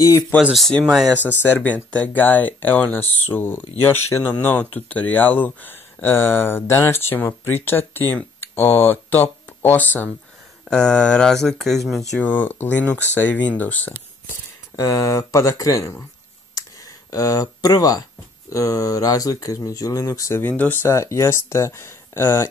I pozdrav svima, ja sam Serbian Tech Guy, evo nas u još jednom novom tutorialu. Danas ćemo pričati o top 8 razlika između Linuxa i Windowsa. Pa da krenemo. Prva razlika između Linuxa i Windowsa jeste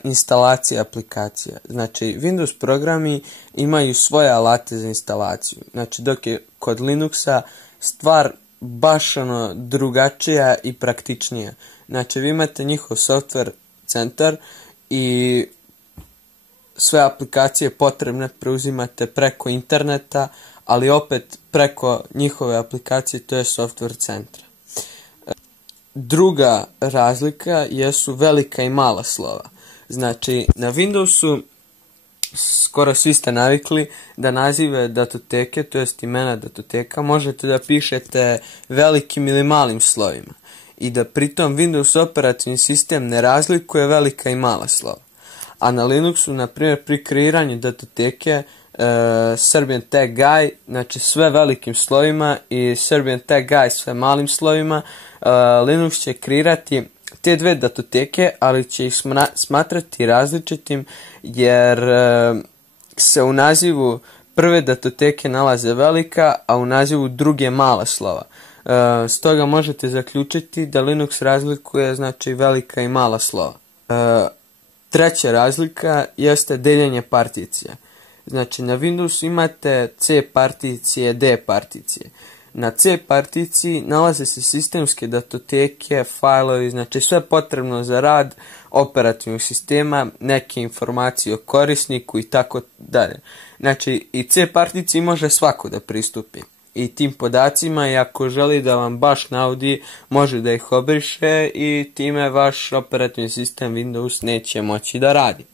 instalacija aplikacija. Znači, Windows programi imaju svoje alate za instalaciju. Znači, dok je kod Linuxa stvar baš drugačija i praktičnija. Znači, vi imate njihov software centar i sve aplikacije potrebne preuzimate preko interneta, ali opet preko njihove aplikacije, to je software centra. Druga razlika jesu velika i mala slova. Znači, na Windowsu skoro svi ste navikli da nazive datoteke, to jest imena datoteka, možete da pišete velikim ili malim slovima. I da pritom Windows operativni sistem ne razlikuje velika i mala slova. A na Linuxu, na primjer, pri kreiranju datoteke, Serbian Tech Guy, znači sve velikim slovima, i Serbian Tech Guy sve malim slovima, Linux će kreirati te dve datoteke, ali će ih smatrati različitim jer se u nazivu prve datoteke nalaze velika, a u nazivu druge mala slova. Stoga možete zaključiti da Linux razlikuje, znači, velika i mala slova. Treća razlika jeste deljenje particija. Znači, na Windowsu imate C particije, D particije. Na C particiji nalaze se sistemske datoteke, fajlovi, znači sve potrebno za rad operativnog sistema, neke informacije o korisniku i tako dalje. Znači, i C particiji može svako da pristupi i tim podacima, i ako želi da vam baš naudi, može da ih obriše i time vaš operativni sistem Windows neće moći da radi.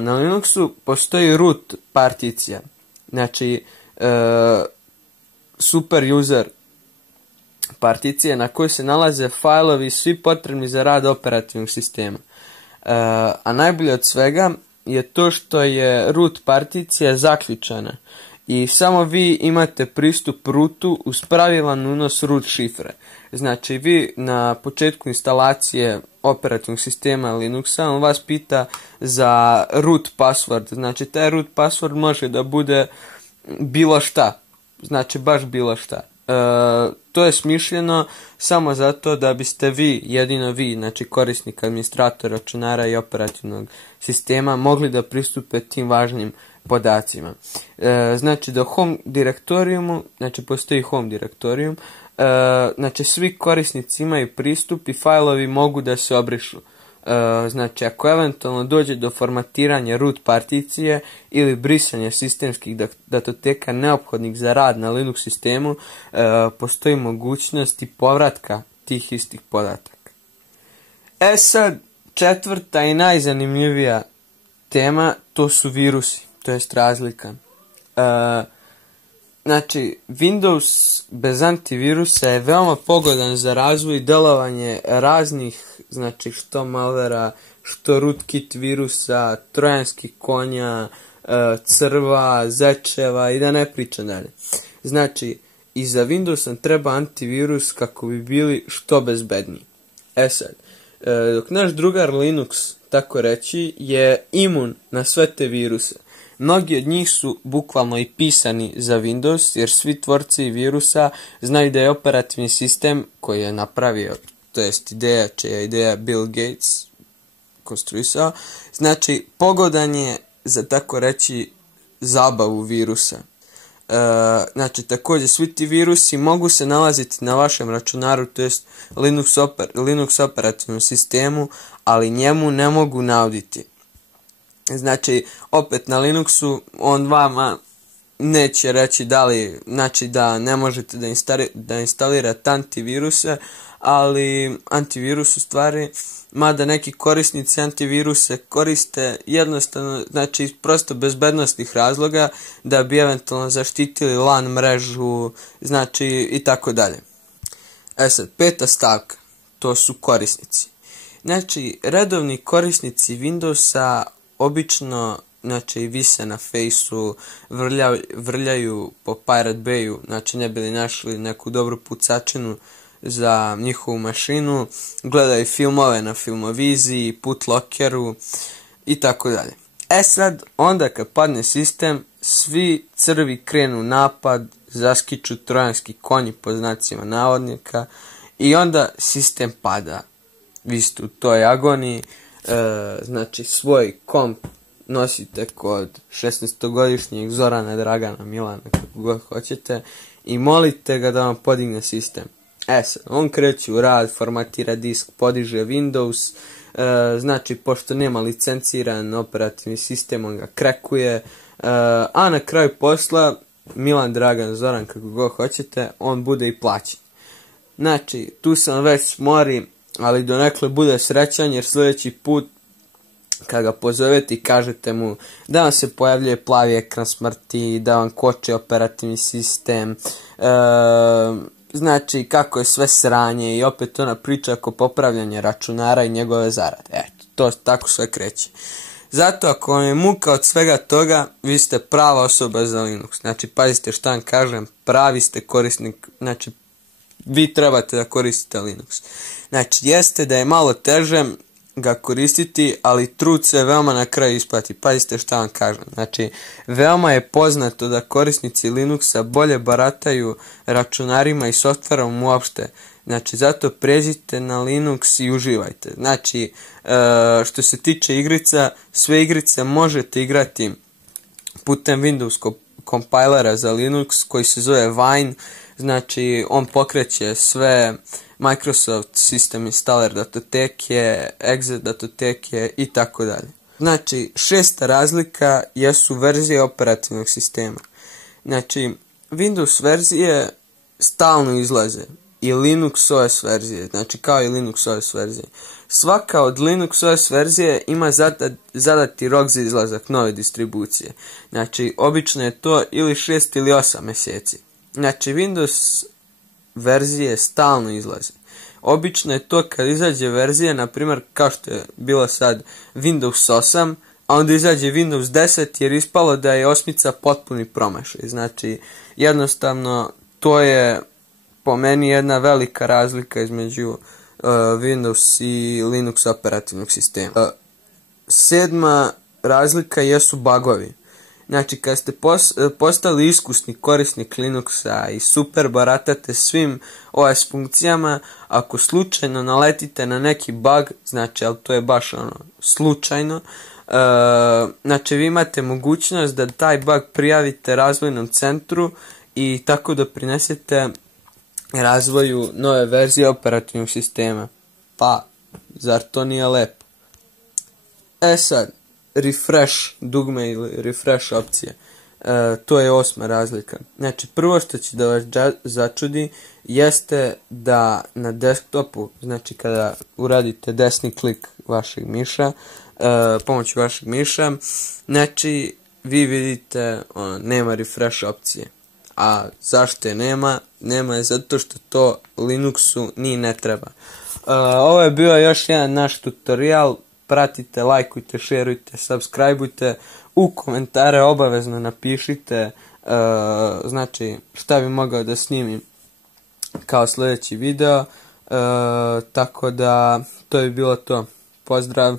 Na Linuxu postoji root particija, znači super user particije na kojoj se nalaze fajlovi svi potrebni za rad operativnog sistema. A najbolje od svega je to što je root particija zaključana i samo vi imate pristup rootu uz pravilan unos root šifre. Znači, vi na početku instalacije operativnog sistema Linuxa, on vas pita za root password. Znači, taj root password može da bude bilo šta. Znači, baš bilo šta. To je smišljeno samo zato da biste vi, jedino vi, znači korisnik, administrator računara i operativnog sistema, mogli da pristupe tim važnim podacima. Znači, da u home direktorijumu, znači postoji home direktorijum, znači svi korisnici imaju pristup i fajlovi mogu da se obrišu. Znači, ako eventualno dođe do formatiranja root particije ili brisanja sistemskih datoteka neophodnih za rad na Linux sistemu, postoji mogućnost i povratka tih istih podataka. Sad, četvrta i najzanimljivija tema, to su virusi, to jest razlika. Znači, Windows bez antivirusa je veoma pogodan za razvoj i delovanje raznih, znači, što malvera, što rootkit virusa, trojanskih konja, crva, zečeva i da ne pričam dalje. Znači, i za Windows nam treba antivirus kako bi bili što bezbedniji. Sad, dok naš drugar Linux, tako reći, je imun na sve te viruse. Mnogi od njih su bukvalno i pisani za Windows, jer svi tvorci virusa znaju da je operativni sistem koji je napravio, to jest ideja, čija ideja Bill Gates konstruisao, znači pogodan je za, tako reći, zabavu virusa. Znači, također svi ti virusi mogu se nalaziti na vašem računaru, to jest Linux operativnom sistemu, ali njemu ne mogu nauditi. Znači, opet na Linuxu on vama neće reći da li, znači da ne možete da instalirate antiviruse, ali antivirus u stvari, mada neki korisnici antiviruse koriste jednostavno, znači iz prosto bezbednostnih razloga, da bi eventualno zaštitili LAN mrežu, znači i tako dalje. Sad, peta stavka, to su korisnici. Znači, redovni korisnici Windowsa obično znači vise na Faceu, vrljaju po Pirate Bayu, znači ne bi li našli neku dobru pucačinu za njihovu mašinu, gledaju filmove na Filmoviziji, Putlokeru i tako dalje. Sad, onda kad padne sistem, svi crvi krenu napad, zaskiču trojanski konji po znacima navodnika i onda sistem pada. Vi ste u toj agoniji, znači svoj komp nosite kod 16-godišnjeg Zorana, Dragana, Milana, kako god hoćete, i molite ga da vam podigne sistem. Sad, on kreće u rad, formatira disk, podiže Windows, znači pošto nema licenciran operativni sistem, on ga krekuje, a na kraju posla Milan, Dragan, Zoran, kako god hoćete, on bude i plaćen. Znači, tu sam već smori, ali donekle bude srećan, jer sljedeći put kad ga pozovete i kažete mu da vam se pojavljuje plavi ekran smrti, da vam koči operativni sistem, znači kako je sve sranje i opet ona priča oko popravljanja računara i njegove zarade. Eto, to tako sve kreće. Zato ako vam je muka od svega toga, vi ste prava osoba za Linux. Znači, pazite šta vam kažem, pravi ste korisnik, znači vi trebate da koristite Linux. Znači, jeste da je malo teže ga koristiti, ali trud se veoma na kraju isplati. Pazite šta vam kažem. Znači, veoma je poznato da korisnici Linuxa bolje barataju računarima i softverom uopšte. Znači, zato pređite na Linux i uživajte. Znači, što se tiče igrica, sve igrice možete igrati putem Windows kompilera za Linux koji se zove Wine. Znači, on pokreće sve Microsoft System Installer datoteke, exe datoteke i tako dalje. Znači, 6. razlika jesu verzije operativnog sistema. Znači, Windows verzije stalno izlaze i Linux OS verzije, znači kao i Linux OS verzije. Svaka od Linux OS verzije ima zadati rok za izlazak nove distribucije. Znači, obično je to ili 6 ili 8 mjeseci. Znači, Windows verzije stalno izlaze. Obično je to kad izađe verzija, na primjer, kao što je bilo sad Windows 8, a onda izađe Windows 10 jer ispalo da je osmica potpuni promašaj. Znači, jednostavno, to je po meni jedna velika razlika između Windows i Linux operativnog sistema. 7. razlika jesu bugovi. Znači, kad ste postali iskusni korisnik Linuxa i super baratate svim OS funkcijama, ako slučajno naletite na neki bug, znači, ali to je baš slučajno, znači, vi imate mogućnost da taj bug prijavite razvojnom centru i tako doprinesete razvoju nove verzije operativnog sistema. Pa, zar to nije lepo? Sad, refresh dugme ili refresh opcije. To je 8. razlika. Znači, prvo što će da vas začudi jeste da na desktopu, znači kada uradite desni klik vašeg miša, pomoću vašeg miša, znači vi vidite nema refresh opcije. A zašto je nema? Nema je zato što to Linuxu ni ne treba. Ovo je bio još jedan naš tutorial. Pratite, lajkujte, šerujte, subscribeujte, u komentare obavezno napišite znači šta bi mogao da snimim kao sljedeći video, tako da to bi bilo to. Pozdrav!